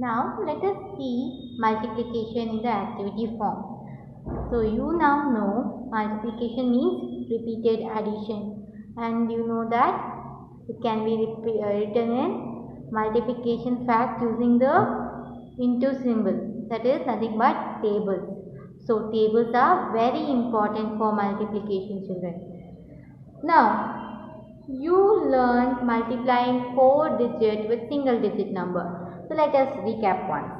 Now let us see multiplication in the activity form. So you now know multiplication means repeated addition, and you know that it can be written in multiplication fact using the into symbol, that is nothing but tables. So tables are very important for multiplication, children. Now you learned multiplying 4 digit with single digit number. So let us recap once.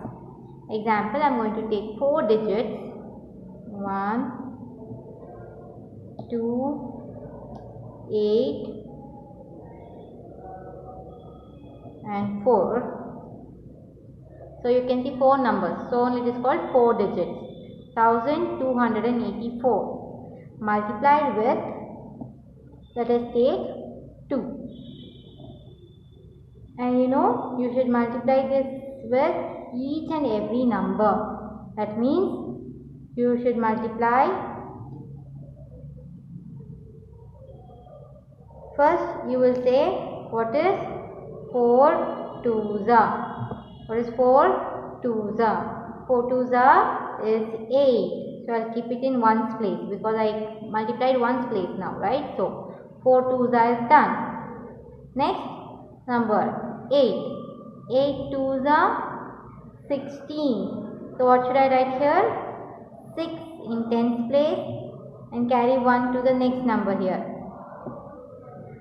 Example, I am going to take 4 digits, 1, 2, 8 and 4. So you can see 4 numbers. So only it is called 4 digits. 1284 multiplied with, let us take 2. And you know, you should multiply this with each and every number. That means you should multiply. First you will say, what is 4 twos are? What is 4 twos are? 4 twos are is 8. So I'll keep it in ones place because I multiplied ones place now, right? So 4 twos are is done. Next number 8. 8 twos are 16. So what should I write here? 6 in tens place and carry 1 to the next number here.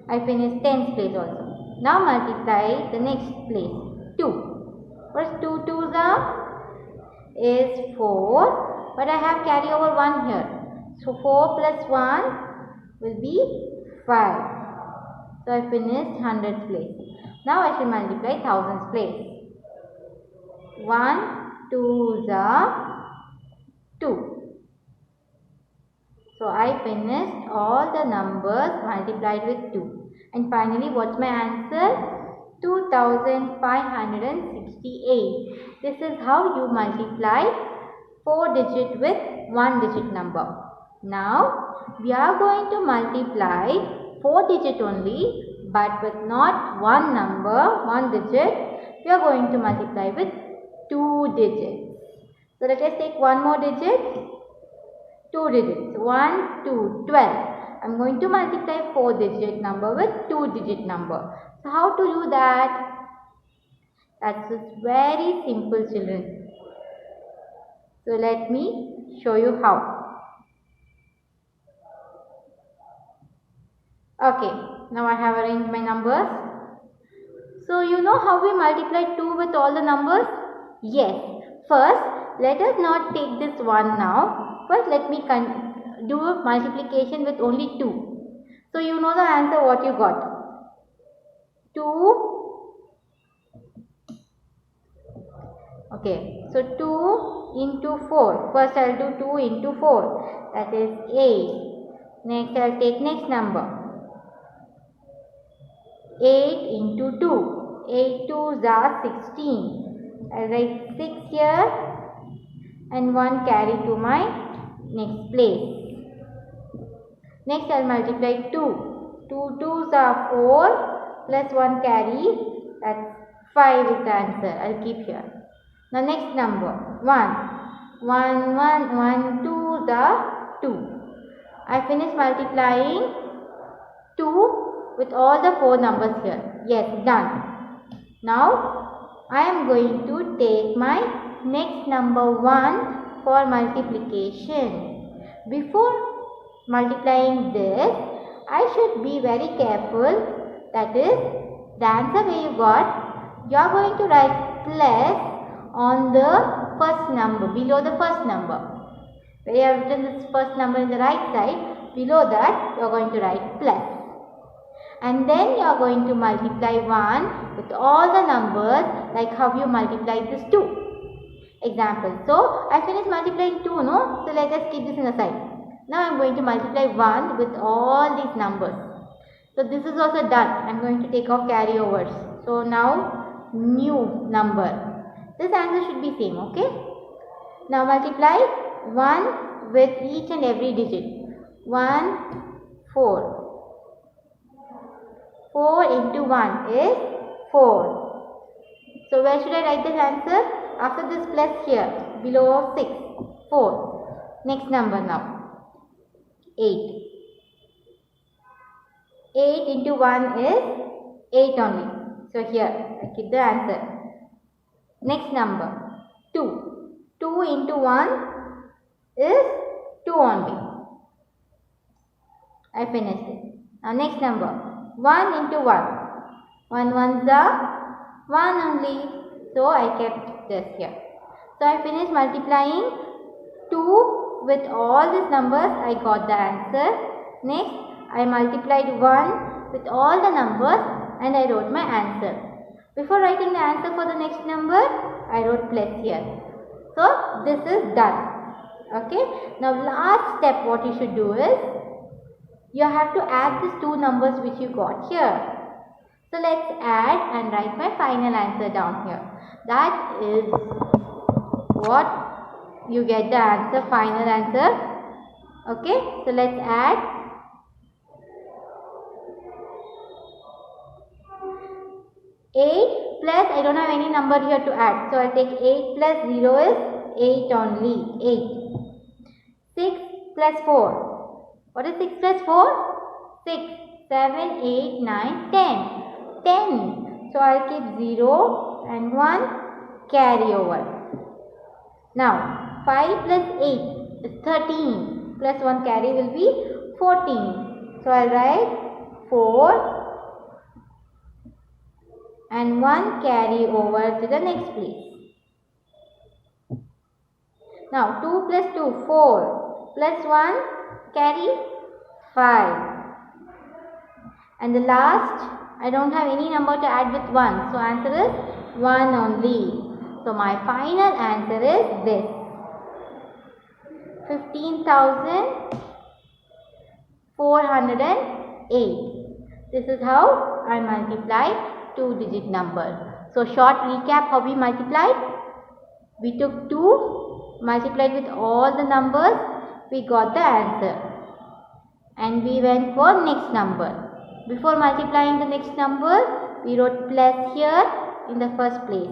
I finished tens place also. Now multiply the next place, 2. What is 2 twos are? Is 4, but I have carry over 1 here. So 4 plus 1 will be 5. So I finished hundreds place. Now I should multiply thousands place. 1 twos are 2. So I finished all the numbers multiplied with 2. And finally, what's my answer? 2568. This is how you multiply 4 digit with 1 digit number. Now we are going to multiply 4 digit only, but with not one number, 1 digit. We are going to multiply with 2 digits. So let us take one more digit. 2 digits. 1, 2, 12. I am going to multiply 4 digit number with 2 digit number. So how to do that? That's very simple, children. So let me show you how. Okay, now I have arranged my numbers. So you know how we multiply 2 with all the numbers? Yes. First, let us not take this 1 now. First, let me do multiplication with only 2. So you know the answer what you got. 2. Okay, so 2 into 4. First I will do 2 into 4. That is 8. Next I will take next number. 8 into 2. 8 twos are 16. I will write 6 here and 1 carry to my next place. Next I will multiply 2. 2 twos are 4 plus 1 carry, that's 5 is the answer. I will keep here. Now next number 1. 1, 1, 1, 2 the 2. I finish multiplying 2 with all the 4 numbers here. Yes, done. Now I am going to take my next number 1 for multiplication. Before multiplying this, I should be very careful. That is, the answer where you got, you are going to write plus on the first number, below the first number. Where you have written this first number in the right side, below that you are going to write plus. And then you are going to multiply 1 with all the numbers like how you multiplied this 2. Example. So I finished multiplying 2, no? So let us keep this in the side. Now I am going to multiply 1 with all these numbers. So this is also done. I am going to take off carryovers. So now new number. This answer should be same, okay? Now multiply 1 with each and every digit. 1, 4. 4 into 1 is 4. So where should I write this answer? After this plus here, below 6, 4. Next number now, 8. 8 into 1 is 8 only. So here I keep the answer. Next number, 2. 2 into 1 is 2 only. I finished it. Now next number, 1 into 1. 1 ones are 1 only. So I kept this here. So I finished multiplying 2 with all these numbers. I got the answer. Next, I multiplied 1 with all the numbers and I wrote my answer. Before writing the answer for the next number, I wrote plus here. So this is done. Okay. Now last step what you should do is, you have to add these two numbers which you got here. So let's add and write my final answer down here. That is what you get the answer, final answer. Okay. So let's add. 8 plus, I don't have any number here to add. So I'll take 8 plus 0 is 8 only. 8. 6 plus 4. What is 6 plus 4? 6, 7, 8, 9, 10. 10. So I'll keep 0 and 1 carry over. Now 5 plus 8 is 13. Plus 1 carry will be 14. So I'll write 4 and 1 carry over to the next place. Now 2 plus 2, 4 plus 1 carry 5. And the last, I don't have any number to add with 1. So answer is 1 only. So my final answer is this. 15,408. This is how I multiplied 2-digit number. So short recap how we multiplied. We took 2, multiplied with all the numbers, we got the answer. And we went for next number. Before multiplying the next number, we wrote plus here in the first place.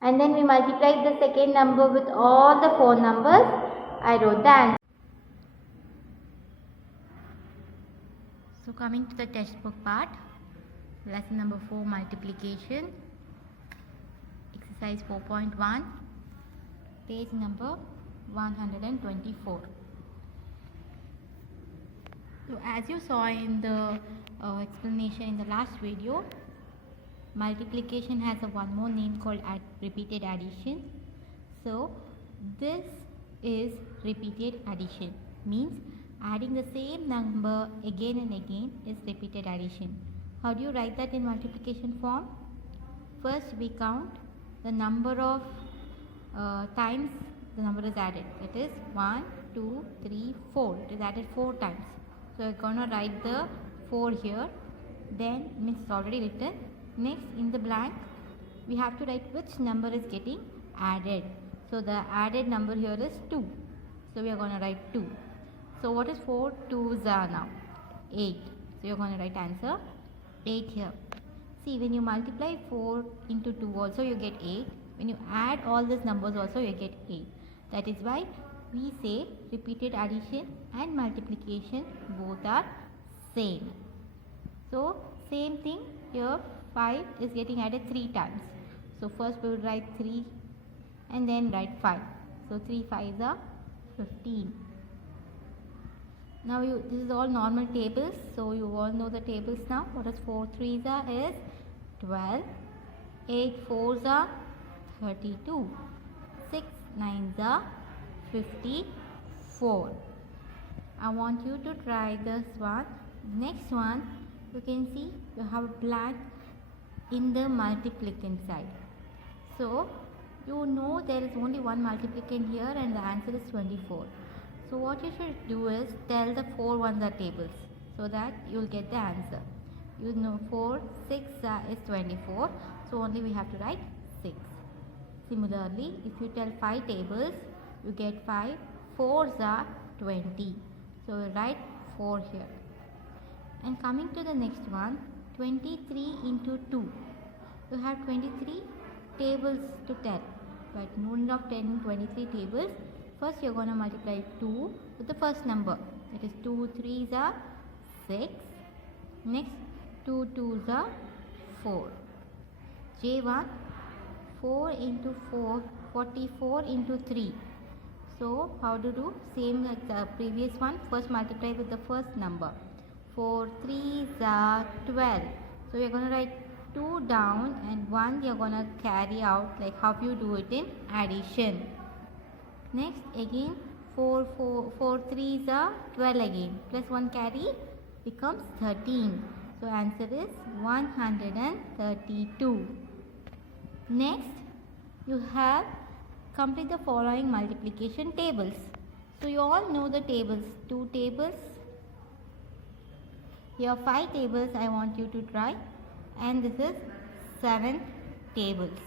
And then we multiplied the second number with all the 4 numbers. I wrote the answer. So coming to the textbook part, lesson number 4, multiplication, exercise 4.1, page number 124. So as you saw in the explanation in the last video, multiplication has a one more name called repeated addition. So this is repeated addition, means adding the same number again and again is repeated addition. How do you write that in multiplication form? First we count the number of times the number is added. That is 1, 2, 3, 4. It is added 4 times. So we're going to write the 4 here. Then means it's already written. Next in the blank we have to write which number is getting added. So the added number here is 2. So we are going to write 2. So what is 4 2s are now? 8. So you're going to write answer 8 here. See, when you multiply 4 into 2 also you get 8. When you add all these numbers also you get 8. That is why we say repeated addition and multiplication both are same. So same thing here, 5 is getting added 3 times. So first we will write 3 and then write 5. So 3 5s are 15. Now this is all normal tables, so you all know the tables now. What is 4 3s are is 12, 8 4s are 32, 6 9s are 54. I want you to try this one. Next one, you can see you have blank in the multiplicand side. So you know there is only one multiplicand here and the answer is 24. So what you should do is tell the 4 ones are tables so that you will get the answer. You know 4 6 is 24, so only we have to write 6. Similarly, if you tell 5 tables, you get 5 4s are 20. So we write 4 here. And coming to the next one, 23 into 2. You have 23 tables to tell, but no need of 10 23 tables. First you're going to multiply 2 with the first number, that is 2 3s are 6. Next 2 2s are 4. J1, 4 into 4, 44 into 3. So how to do? Same like the previous one. First multiply with the first number. 4 3s are 12. So we are going to write 2 down and 1 you are going to carry out like how you do it in addition. Next again 4 3s are 12 again. Plus 1 carry becomes 13. So answer is 132. Next you have complete the following multiplication tables. So you all know the tables. 2 tables. Here 5 tables I want you to try, and this is 7 tables.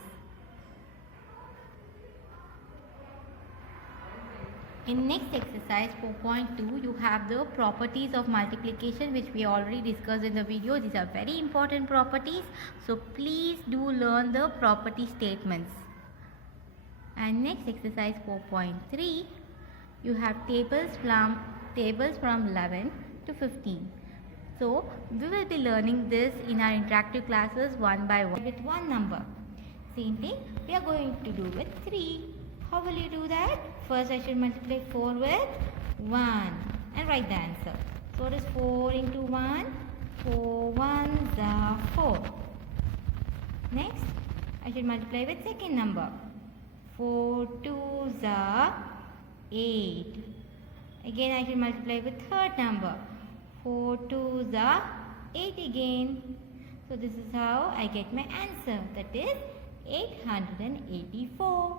In next exercise 4.2 you have the properties of multiplication, which we already discussed in the video. These are very important properties, so please do learn the property statements. And next exercise 4.3 you have tables from 11 to 15. So we will be learning this in our interactive classes one by one with one number. Same thing we are going to do with 3. How will you do that? First I should multiply 4 with 1 and write the answer. So what is 4 into 1? 4 1s are 4. Next I should multiply with second number. 4 2s are 8. Again I should multiply with third number. 4 2s are 8 again. So this is how I get my answer, that is 884.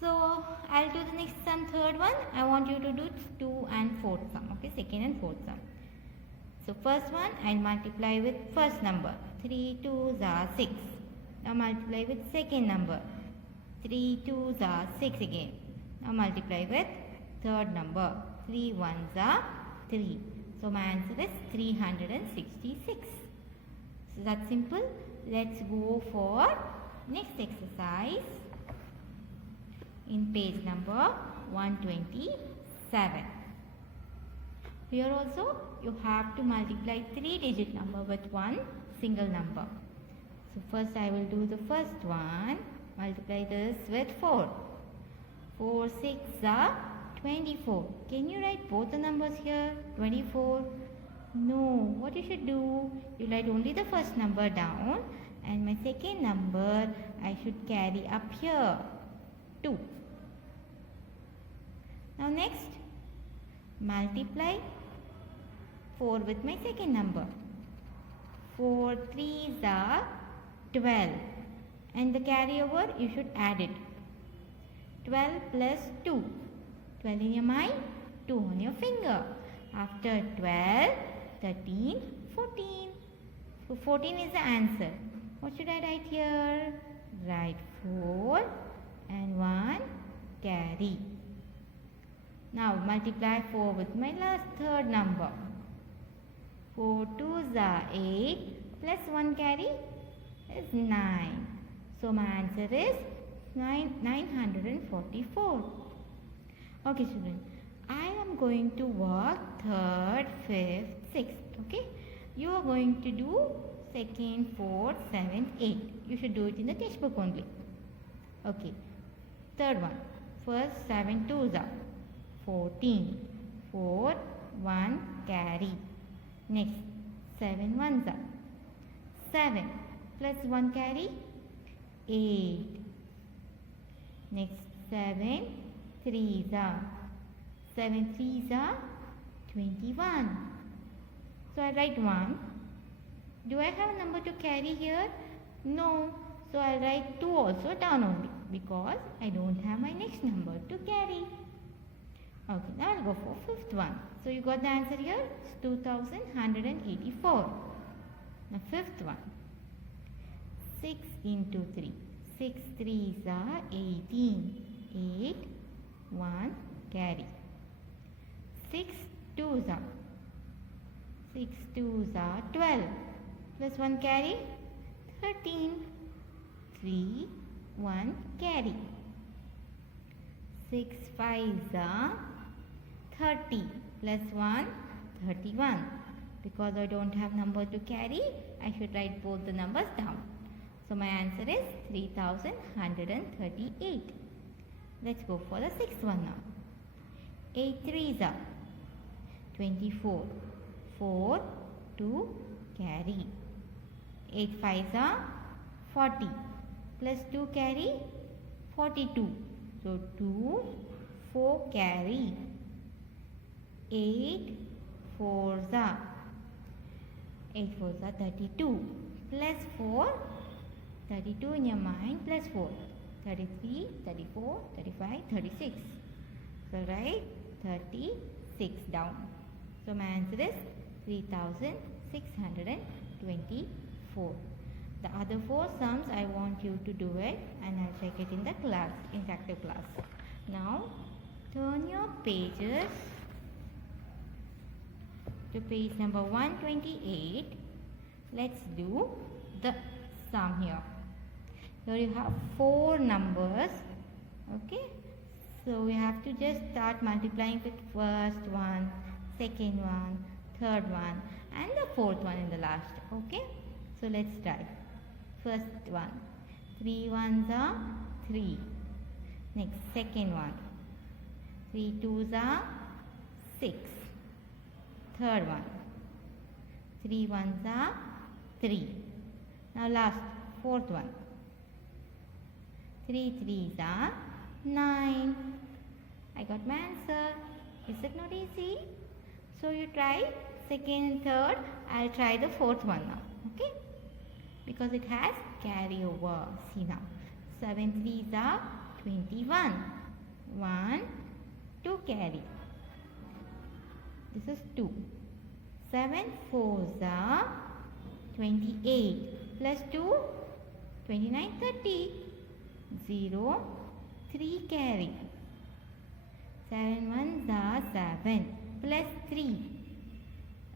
So I'll do the next sum, third one. I want you to do 2 and 4th sum. Okay, second and fourth sum. So first one I'll multiply with first number. 3 2s are 6. Now multiply with second number. 3 2s are 6 again. Now multiply with third number. 3 1s are 3. So my answer is 366. So that's simple. Let's go for next exercise in page number 127. Here also you have to multiply 3-digit number with one single number. So first I will do the first one. Multiply this with 4. 4 6 are 24. Can you write both the numbers here? 24? No. What you should do? You write only the first number down, and my second number I should carry up here. 2. Now next, multiply 4 with my second number. 4 3s are 12. And the carryover you should add it. 12 plus 2. 12 in your mind, 2 on your finger. After 12, 13, 14. So 14 is the answer. What should I write here? Write 4 and 1 carry. Now multiply 4 with my last third number. 4 2s are 8 plus 1 carry is 9. So my answer is 944. Okay children, I am going to work 3rd, 5th, 6th. Okay, you are going to do 2nd, 4th, 7th, 8th. You should do it in the textbook only. Okay, third one. First 7 2s are 14. 4 1 carry. Next 7 1s are 7 plus 1 carry 8. Next 7 3s are 7 3s are 21. So I write 1. Do I have a number to carry here? No. So I'll write 2 also down only, because I don't have my next number to carry. Okay, now I'll go for 5th one. So you got the answer here, it's 2184. Now 5th one. 6 into 3. 6 3s are 18. 8 1 carry. 6 2s are 6 2s are 12. Plus 1 carry 13. 3, 1 carry. 6 5s are 30 plus 1, 31. Because I don't have number to carry, I should write both the numbers down. So my answer is 3138. Let's go for the sixth one now. 8 3s are 24. 4, 2 carry. 8 5s are 40. Plus 2 carry 42. So 2, 4 carry. 8 4s are 8 4s are 32. Plus 4, 32 in your mind, plus 4. 33, 34, 35, 36. So write 36 down. So my answer is 3624. The other 4 sums I want you to do it and I'll check it in the class, interactive class. Now turn your pages to page number 128. Let's do the sum here. Here you have 4 numbers. Okay. So we have to just start multiplying with first one, second one, third one and the fourth one in the last. Okay. So let's try. First one. 3 1s are 3. Next second one. 3 2s are 6. Third one. 3 1s are 3. Now last, fourth one. 3 3s are 9. I got my answer. Is it not easy? So you try second and third. I'll try the fourth one now. Okay? Because it has carryover. See now. 7 3s are 21. 1, 2 carry. This is 2. 7 4s are 28. Plus 2, 29 30. 0, 3 carry. 7 1s are 7. Plus 3.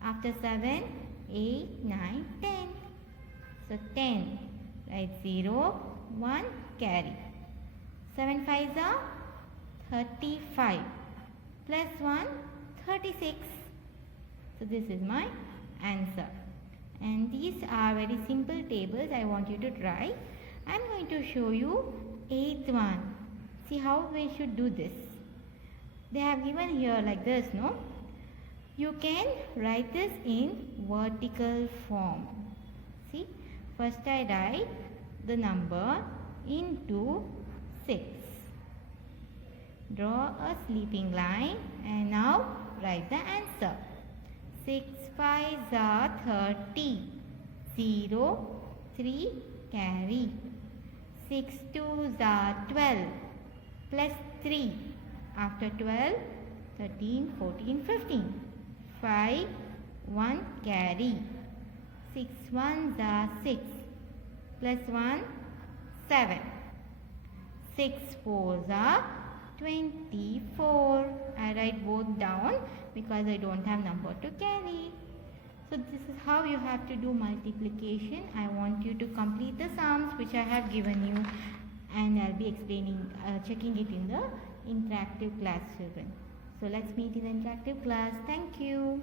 After 7, 8, 9, 10. So 10. Write 0, 1 carry. 7 5s are 35. Plus 1, 36. So this is my answer. And these are very simple tables I want you to try. I am going to show you 8th one. See how we should do this. They have given here like this, no? You can write this in vertical form. See, first I write the number into 6. Draw a sleeping line and now write the answer. 6 5s are 30. 0, 3 carry. 6 2s are 12. Plus 3. After 12, 13, 14, 15. 5, 1 carry. 6 1s are 6. Plus 1, 7. 6 4s are 24. I write both down because I don't have number to carry. So this is how you have to do multiplication. I want you to complete the sums which I have given you and I'll be explaining, checking it in the interactive class, children. So let's meet in the interactive class. Thank you.